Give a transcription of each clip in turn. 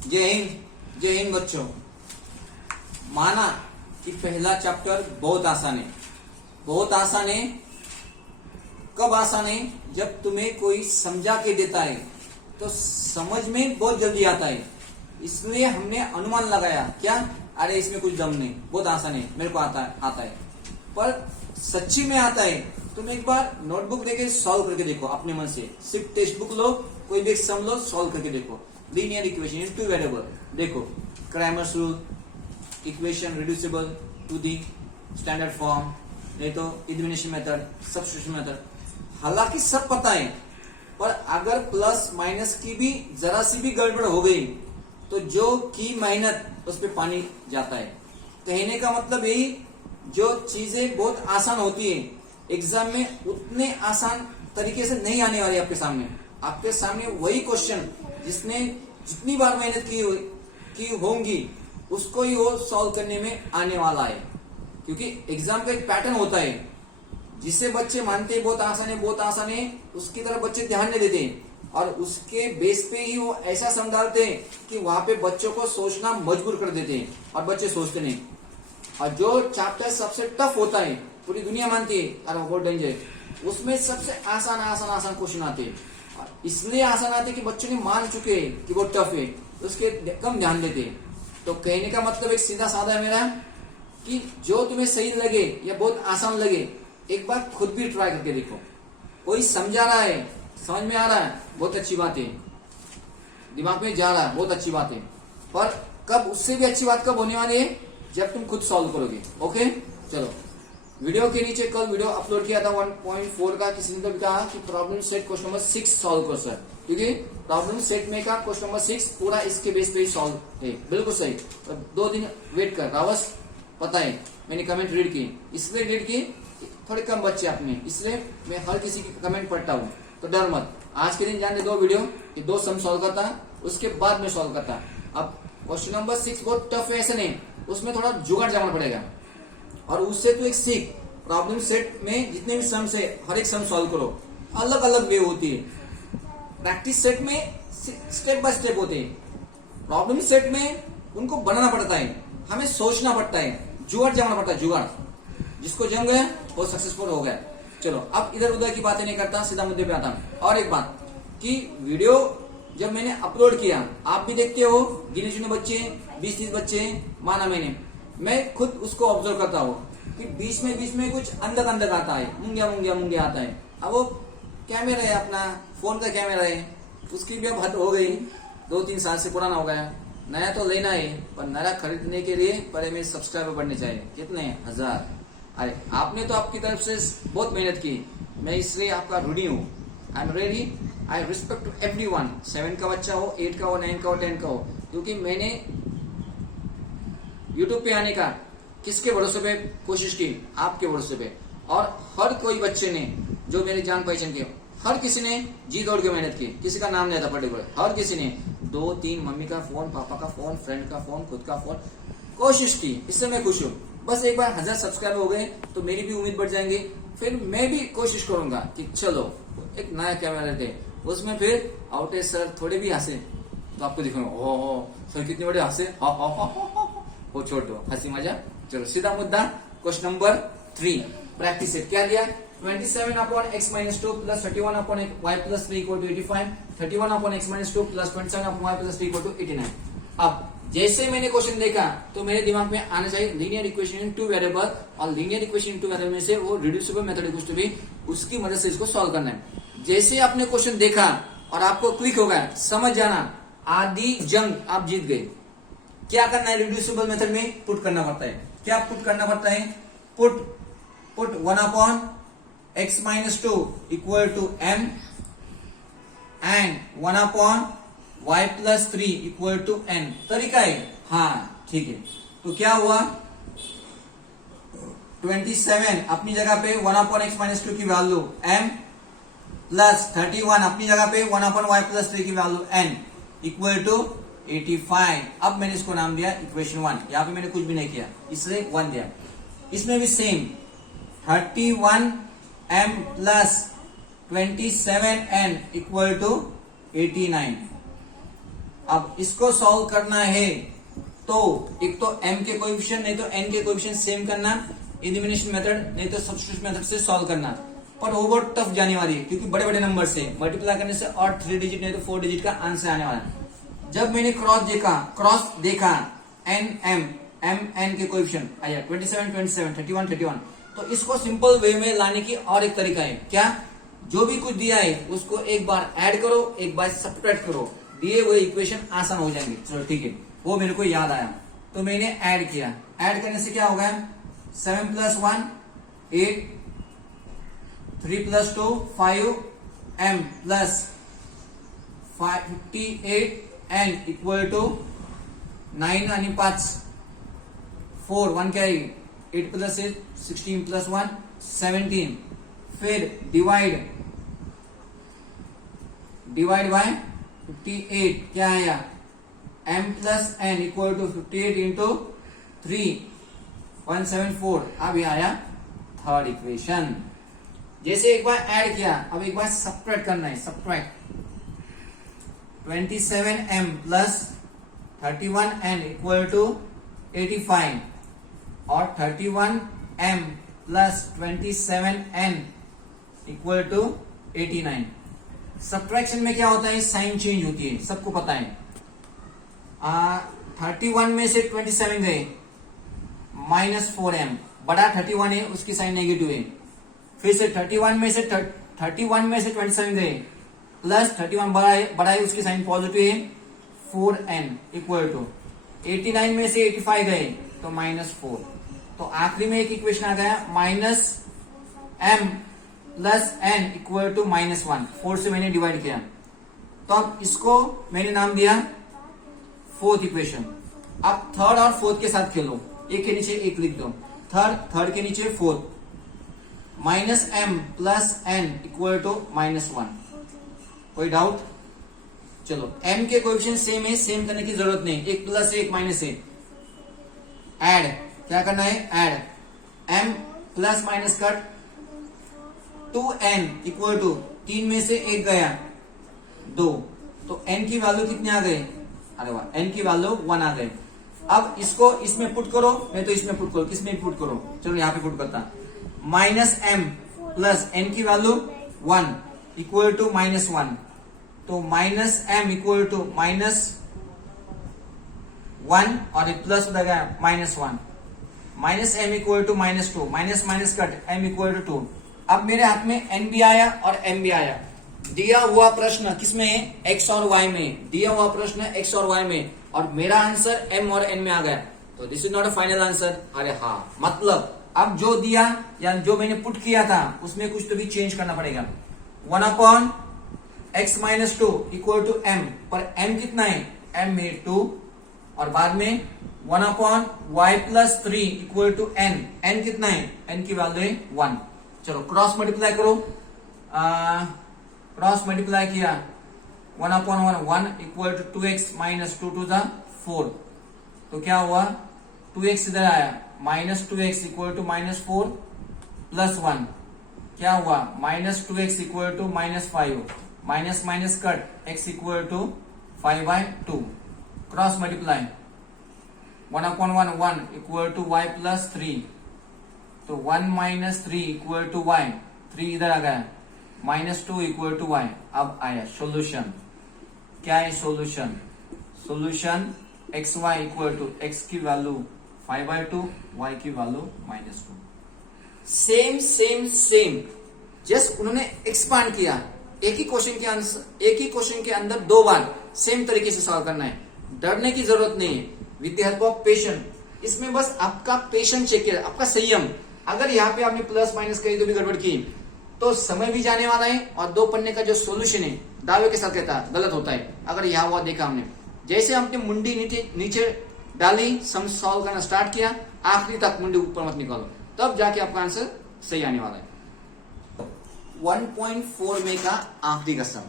जय हिंद बच्चों। माना कि पहला चैप्टर बहुत आसान है। बहुत आसान है कब आसान है? जब तुम्हें कोई समझा के देता है तो समझ में बहुत जल्दी आता है। इसलिए हमने अनुमान लगाया, क्या अरे इसमें कुछ दम नहीं, बहुत आसान है, मेरे को आता है। पर सच्ची में आता है। तुम एक बार नोटबुक लेके सॉल्व करके देखो अपने मन से। सिर्फ टेक्स्ट बुक लो, कोई भी सम लो, सॉल्व करके देखो। Linear equation in two variable, देखो Cramer's rule, equation reducible to the standard form, नहीं तो एलिमिनेशन मेथड, सब्स्टिट्यूशन मेथड। हालांकि सब पता है, पर अगर प्लस माइनस की भी जरा सी भी गड़बड़ हो गई तो जो की मेहनत उस पर पानी जाता है। कहने का मतलब यही, जो चीजें बहुत आसान होती है एग्जाम में उतने आसान तरीके से नहीं आने वाली आपके सामने वही क्वेश्चन जिसने जितनी बार मेहनत की होंगी उसको ही वो सॉल्व करने में आने वाला है। क्योंकि एग्जाम का एक पैटर्न होता है, जिसे बच्चे मानते हैं बहुत आसान है, उसकी तरफ बच्चे ध्यान नहीं देते और उसके बेस पे ही वो ऐसा समझाते हैं कि वहां पे बच्चों को सोचना मजबूर कर देते हैं और बच्चे सोचते नहीं। और जो चैप्टर सबसे टफ होता है, पूरी दुनिया मानती है अरे बहुत डेंजर, उसमें सबसे आसान क्वेश्चन आते हैं। इसलिए आसान आते कि बच्चों ने मान चुके हैं कि वो टफ है, उसके कम ध्यान देते हैं। तो कहने का मतलब एक सीधा साधा है मेरा कि जो तुम्हें सही लगे या बहुत आसान लगे, एक बार खुद भी ट्राई करके देखो। कोई समझा रहा है, समझ में आ रहा है, बहुत अच्छी बात है, दिमाग में जा रहा है, बहुत अच्छी बात है। पर कब उससे भी अच्छी बात कब होने वाली है? जब तुम खुद सॉल्व करोगे। ओके, चलो। वीडियो के नीचे कल वीडियो अपलोड किया था 1.4 का, किसी ने तो कहा कि problem set question number 6 solve करो सर, क्योंकि प्रॉब्लम सेट में का क्वेश्चन नंबर 6 पूरा इसके बेस पे ही सॉल्व है। बिल्कुल सही। तो 2 दिन वेट कर रावस, पता है मैंने कमेंट रीड की, इसलिए रीड की, थोड़े कम बच्चे अपने, इसलिए मैं हर किसी की कमेंट पढ़ता हूँ। तो डर मत, आज के दिन जाने 2 वीडियो, 2 सम सॉल्व करता, उसके बाद में सॉल्व करता। अब क्वेश्चन नंबर 6 बहुत टफ है ऐसे नहीं, उसमें थोड़ा जुगाड़ जमाना पड़ेगा। और उससे तो एक सीख, प्रॉब्लम सेट में जितने भी सम्स है हर एक सम सॉल्व करो, अलग अलग वे होती है। प्रैक्टिस सेट में स्टेप बाय स्टेप होते हैं, प्रॉब्लम सेट में उनको बनाना पड़ता है, हमें सोचना पड़ता है, जुगाड़ जमाना पड़ता है। जुगाड़ जिसको जम गया वो सक्सेसफुल हो गया। चलो अब इधर उधर की बातें नहीं करता, सीधा मुद्दे पे आता हूं। और एक बात कि वीडियो जब मैंने अपलोड किया, आप भी देखते हो, गिने चुने बच्चे 20-30 बच्चे माना मैं खुद उसको ऑब्जर्व करता हूँ कि बीच में कुछ अंदर आता है, मुंगिया आता है। अब वो कैमरा है, अपना फोन का कैमरा है, उसकी भी अब हद हो गई, 2-3 साल से पुराना हो गया। नया तो लेना है, पर नया खरीदने के लिए पहले मेरे सब्सक्राइबर बढ़ने चाहिए। कितने 1000। अरे आपने तो आपकी तरफ से बहुत मेहनत की, मैं इसलिए आपका ऋणी हूँ। I am ready, I respect to everyone, 7 का बच्चा हो, 8 का हो, 9 का हो, 10 का हो, क्योंकि मैंने यूट्यूब पे आने का किसके भरोसे पे कोशिश की? आपके भरोसे पे। और हर कोई बच्चे ने जो मेरी जान पहचान की, हर किसी ने जी दौड़ के मेहनत की, किसी का नाम नहीं था पर्टिकुलर, हर किसी ने 2-3 मम्मी का फोन, पापा का फोन, फ्रेंड का फोन, खुद का फोन, कोशिश की। इससे मैं खुश हूँ। बस एक बार 1000 सब्सक्राइबर हो गए तो मेरी भी उम्मीद बढ़ जाएंगी। फिर मैं भी कोशिश करूंगा कि चलो एक नया कैमरा दे, उसमें फिर आउटे सर थोड़े भी हंसे तो आपको दिखाऊंगा, ओह सर कितने बड़े हंसे, वो छोड़ दो हंसी मजा। चलो सीधा मुद्दा, क्वेश्चन नंबर 3 प्रैक्टिस सेट क्या दिया? 27/x-2 plus 31/y+3 equal to 85, 31/x-2 plus 27/y+3 equal to 89। अब जैसे मैंने क्वेश्चन देखा तो मेरे दिमाग में आना चाहिए लीनियर इक्वेशन इन 2 वेरिएबल, और लीनियर इक्वेशन इन 2 वेरिएबल में से वो reducible method use to be, उसकी मदद से इसको सॉल्व करना है। जैसे आपने क्वेश्चन देखा और आपको क्लिक हो गया, समझ जाना, आधी जंग आप जीत गए। क्या करना है? रिड्यूसिबल मेथड में पुट करना पड़ता है। क्या पुट करना पड़ता है? Put 1/x-2 equal to m and 1/y+3 equal to n। तरीका है, हाँ ठीक है। तो क्या हुआ? 27 अपनी जगह पे 1/x-2 की वैल्यू m प्लस 31 अपनी जगह पे 1/y+3 की वैल्यू n इक्वल टू 85। अब मैंने इसको नाम दिया इक्वेशन 1। यहां पे मैंने कुछ भी नहीं किया, इसलिए 1 दिया। इसमें भी same 31m plus 27n equal to 89। अब इसको सॉल्व करना है तो एक तो m के कोएफिशिएंट नहीं तो n के कोएफिशिएंट सेम करना, एलिमिनेशन मेथड नहीं तो सब्स्टिट्यूशन मेथड से सॉल्व करना। पर वो बहुत टफ जाने वाली है क्योंकि बड़े बड़े नंबर से मल्टीप्लाई करने से और 3 डिजिट नहीं तो 4 डिजिट का आंसर आने वाला है। जब मैंने क्रॉस देखा n m n के कोएफिशिएंट आया 27 27 31 31, तो इसको सिंपल वे में लाने की और एक तरीका है। क्या? जो भी कुछ दिया है उसको एक बार ऐड करो, एक बार सब्ट्रैक्ट करो, दिए हुए इक्वेशन आसान हो जाएंगे। चलो ठीक है, वो मेरे को याद आया तो मैंने ऐड किया। ऐड करने से क्या होगा? 7 + 1 8, 3 + 2 5 m + 58 n = 9 आणि 5 4 1 कॅरी 8 + 8 16 + 1 17, फिर डिवाइड बाय 58 क्या आया? m + n = 58 × 3 174। अब ये आया थर्ड इक्वेशन। जैसे एक बार ऐड किया, अब एक बार सब्ट्रैक्ट करना है। सब्ट्रैक्ट 27m + 31n = 85 और 31m + 27n = 89। सब्ट्रैक्शन में क्या होता है? साइन चेंज होती है, सबको पता है। 31 में से 27 गए -4m, बड़ा 31 है उसकी साइन नेगेटिव है। फिर से 31 में से 27 गए प्लस 31 बड़ा है उसकी साइन पॉजिटिव है 4n = 89 में से 85 गए तो -4। तो आखिरी में एक इक्वेशन आ गया -m + n = -1। 4 से मैंने डिवाइड किया तो अब इसको मैंने नाम दिया फोर्थ इक्वेशन। अब थर्ड और फोर्थ के साथ खेलो, एक के नीचे एक लिख दो। थर्ड के नीचे फोर्थ, -m + n = -1। कोई डाउट? चलो m के कोएफिशिएंट सेम है, सेम करने की जरूरत नहीं, एक प्लस एक माइनस है। ऐड क्या करना है? Add m plus minus cut 2n = 3 में से एक गया 2, तो n की वैल्यू कितने आ गए? अरे वाह, n की वैल्यू 1 आ गए। अब इसको इसमें पुट करो, नहीं तो इसमें पुट करो। किसमें पुट करो? चलो यहाँ पे पुट करता। -m + n की वैल्यू 1 = -1, तो -m = -1 और एक प्लस उधर गया -1। -m = -2, minus minus cut m = 2। अब मेरे हाथ में n भी आया और m भी आया। दिया हुआ प्रश्न किसमें है? x और y में। दिया हुआ प्रश्न x और y में और मेरा आंसर m और n में आ गया, तो this is not a final answer. अरे हाँ, मतलब अब जो दिया या जो मैंने पुट किया था उसमें कुछ तो भी चेंज करना पड़ेगा। 1/x - 2 = m, पर m कितना है? m है 2, और बाद में 1/y + 3 = n। n कितना है? n की वैल्यू है 1। चलो क्रॉस मल्टीप्लाई करो। क्रॉस मल्टीप्लाई किया 1/1 1 = 2x - 2 × 4, तो क्या हुआ? 2x इधर आया, -2x = -4 + 1 क्या हुआ? -2x = -5, minus minus cut x = 5/2। Cross multiply 1/1 1 = y + 3, तो 1 - 3 = y, 3 इधर आ गया, -2 = y। अब आया सॉल्यूशन। क्या है सॉल्यूशन? सॉल्यूशन xy = x की वैल्यू 5/2, y की value -2। Same same same, just उन्होंने एक्सपांड किया। एक ही क्वेश्चन के अंदर 2 बार सेम तरीके से सॉल्व करना है। डरने की जरूरत नहीं है, with the help of patience. इसमें बस आपका पेशेंस चेक किया, आपका संयम। अगर यहाँ पे आपने प्लस माइनस कही तो भी गड़बड़ की तो समय भी जाने वाला है, और 2 पन्ने का जो सोल्यूशन है दावे के साथ कहता है गलत होता है। अगर यहाँ हुआ देखा हमने, जैसे हमने मुंडी नीचे डाली, सम सॉल्व करना स्टार्ट किया, आखिरी तक मुंडी ऊपर मत निकालो, तब जाके आपका आंसर सही आने वाला है। 1.4 में का आखिरी का सम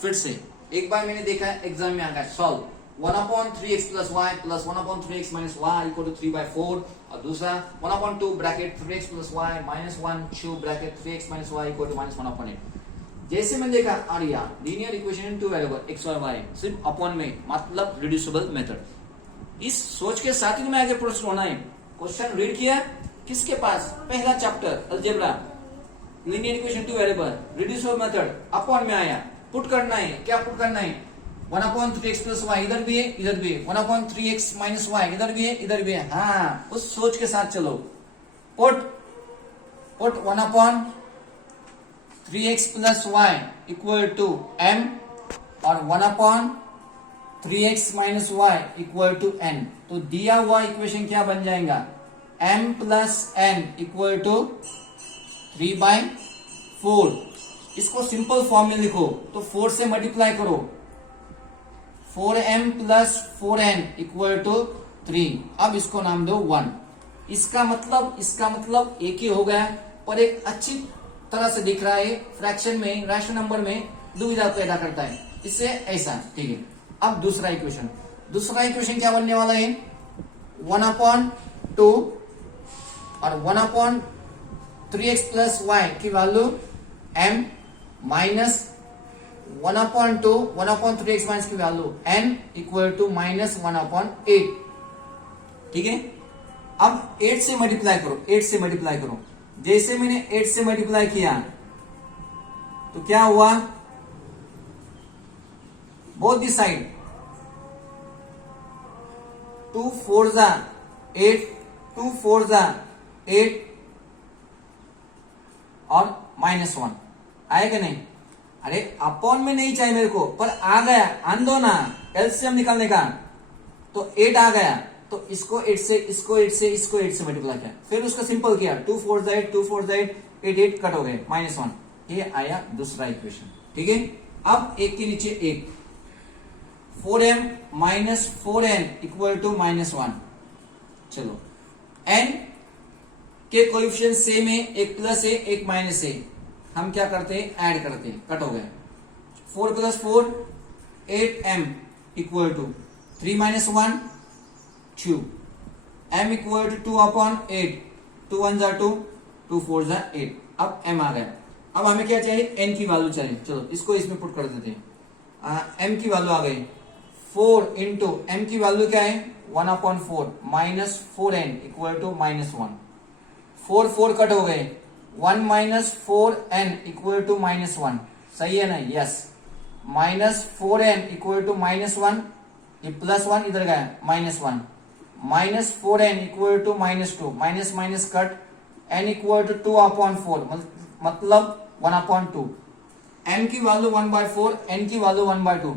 फिर से एक बार मैंने देखा है एग्जाम में आ गया solve 1/3x + y + 1/3x - y = 3/4, और दूसरा 1/2 bracket 3x + y - 1 2 bracket 3x - y = -1/8। जैसे मैंने देखा अरे यार linear equation in two variable x और वाई सिर्फ अपॉन में मतलब रिड्यूसिबल मेथड, इस सोच के साथ ही मैं आगे प्रोसेस होना है। क्वेश्चन रीड किया किसके पास, पहला chapter algebra, linear equation two variable reducible method, upon में आया, पुट करना है। क्या पुट करना है, 1/3x प्लस वाई, इधर भी है इधर भी है, 1/3x माइनस वाई, इधर भी है इधर भी है। हाँ, उस सोच के साथ चलो। Put 1/3x plus y equal to m और 1/3x minus y equal to n। तो दिया हुआ इक्वेशन क्या बन जाएगा, m plus n equal to 3/4। इसको सिंपल फॉर्म में लिखो तो 4 से मल्टीप्लाई करो, 4m plus 4n equal to 3। अब इसको नाम दो 1। इसका मतलब एक ही हो गया, पर एक अच्छी तरह से दिख रहा है, फ्रैक्शन में, रैशनल नंबर में दुविधा पैदा करता है, इससे ऐसा। ठीक है, अब दूसरा इक्वेशन क्या बनने वाला है, 1/2 और 1/3x प्लस वाई की value m minus 1/2 1/3x minus की value n equal to minus 1/8। ठीक है, अब 8 से मल्टीप्लाई करो। जैसे मैंने 8 से मल्टीप्लाई किया तो क्या हुआ, बोथ दी साइड 2 4 जा 8, 2 4 जा 8 और -1 आएगा नहीं। अरे अपॉन में नहीं चाहिए मेरे को, पर आ गया, आन दो ना एलसीएम निकालने का। तो 8 आ गया, तो इसको 8 से इसको 8 से इसको 8 से मल्टीप्लाई किया, फिर उसका सिंपल किया, 2 4 जा 8 2 4 जा 8 8 कट हो गए, -1। ये आया दूसरा इक्वेशन। ठीक है, अब एक के नीचे एक, 4m minus 4n equal to -1। चलो, n के कोएफिशिएंट सेम है, एक प्लस है एक माइनस है, हम क्या करते हैं, ऐड करते हैं, कट हो गए। 4 plus 4 8m equal to 3 minus 1 2, m equal to 2/8, 2 1 जा 2 2 4 जा 8। अब m आ गया। अब हमें क्या चाहिए, n की वैल्यू चाहिए। चलो इसको इसमें पुट कर देते हैं। m की वैल्यू आ गई 4 इंटू m की वैल्यू क्या है, 1/4 minus 4n equal to -1। 4 4 cut हो गए, 1 माइनस 4n इक्वल टू -1। सही है ना, yes. Minus 4n equal to -1, ये +1 इधर गया, -1 minus 4n equal to -2, minus minus cut, n equal to 2/4 मतलब 1/2। m की वैल्यू 1/4, n की वैल्यू 1/2।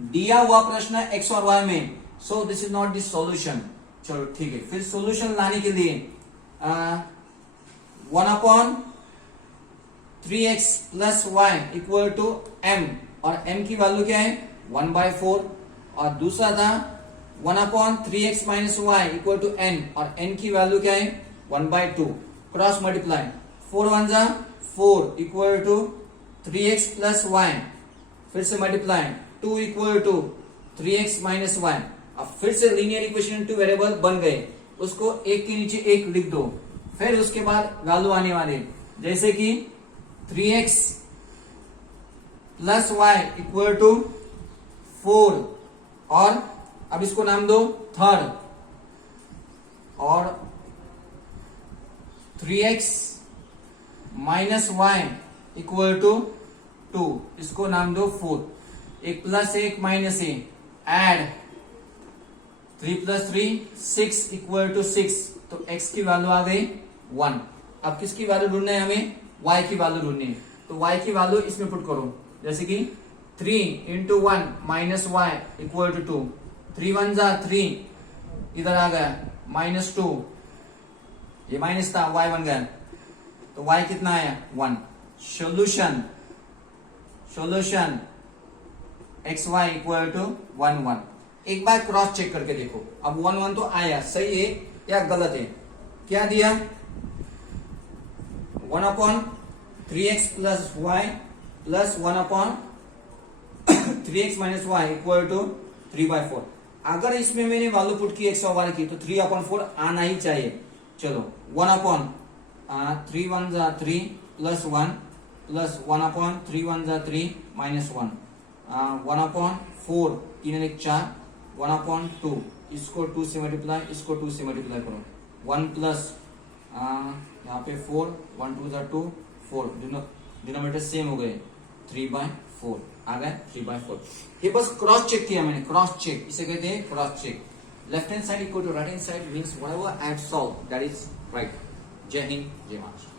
दिया हुआ प्रश्न x और y में, so this is not the solution. चलो ठीक है, फिर सॉल्यूशन लाने के लिए 1/3x plus y equal to m, और m की वैल्यू क्या है 1/4, और दूसरा था 1/3x minus y equal to n, और n की वैल्यू क्या है 1/2। क्रॉस मल्टीप्लाई, 4 1 जा 4 equal to 3x plus y, फिर से multiply 2 equal to 3x minus y. अब फिर से लीनियर इक्वेशन टू वेरिएबल बन गए, उसको एक के नीचे एक लिख दो। फिर उसके बाद वैल्यू आने वाले, जैसे कि 3x plus y equal to 4, और अब इसको नाम दो थर्ड, और 3x minus y equal to 2, इसको नाम दो फोर्थ। एक प्लस एक माइनस है, एड 3 प्लस 3 6 इक्वल टू 6, तो x की वैल्यू आ गई 1। अब किसकी वैल्यू ढूंढना है हमें, y की वैल्यू ढूंढनी है। तो y की वैल्यू इसमें पुट करो, जैसे कि 3 into 1 minus y equal to 2, 3 1 जा 3 इधर आ गया, -2, ये माइनस था y बन गया, तो y कितना आया 1। Solution x y equal to 1 1। एक बार क्रॉस चेक करके देखो, अब 1 1 तो आया, सही है या गलत है। क्या दिया, 1/3x plus y plus 1/3x minus y equal to 3/4। अगर इसमें मैंने वैल्यू पुट की x और y की, तो 3/4 आना ही चाहिए। चलो 1/3 1 जा 3 प्लस 1 प्लस 1/3 1 जा 3 माइनस 1 1/4 3 1 4 1/2 इसको 2 से मल्टीप्लाई, इसको 2 से मल्टीप्लाई करो 1 प्लस यहाँ पे 4 1 2 जा 2 4 डिनोमिनेटर सेम हो गए 3/4 आ गए 3/4। ये बस क्रॉस चेक किया मैंने, क्रॉस चेक इसे कहते हैं cross check. Left hand side equal to right hand side means whatever I have solve that is right. जय हिंद जय महाराष्ट्र।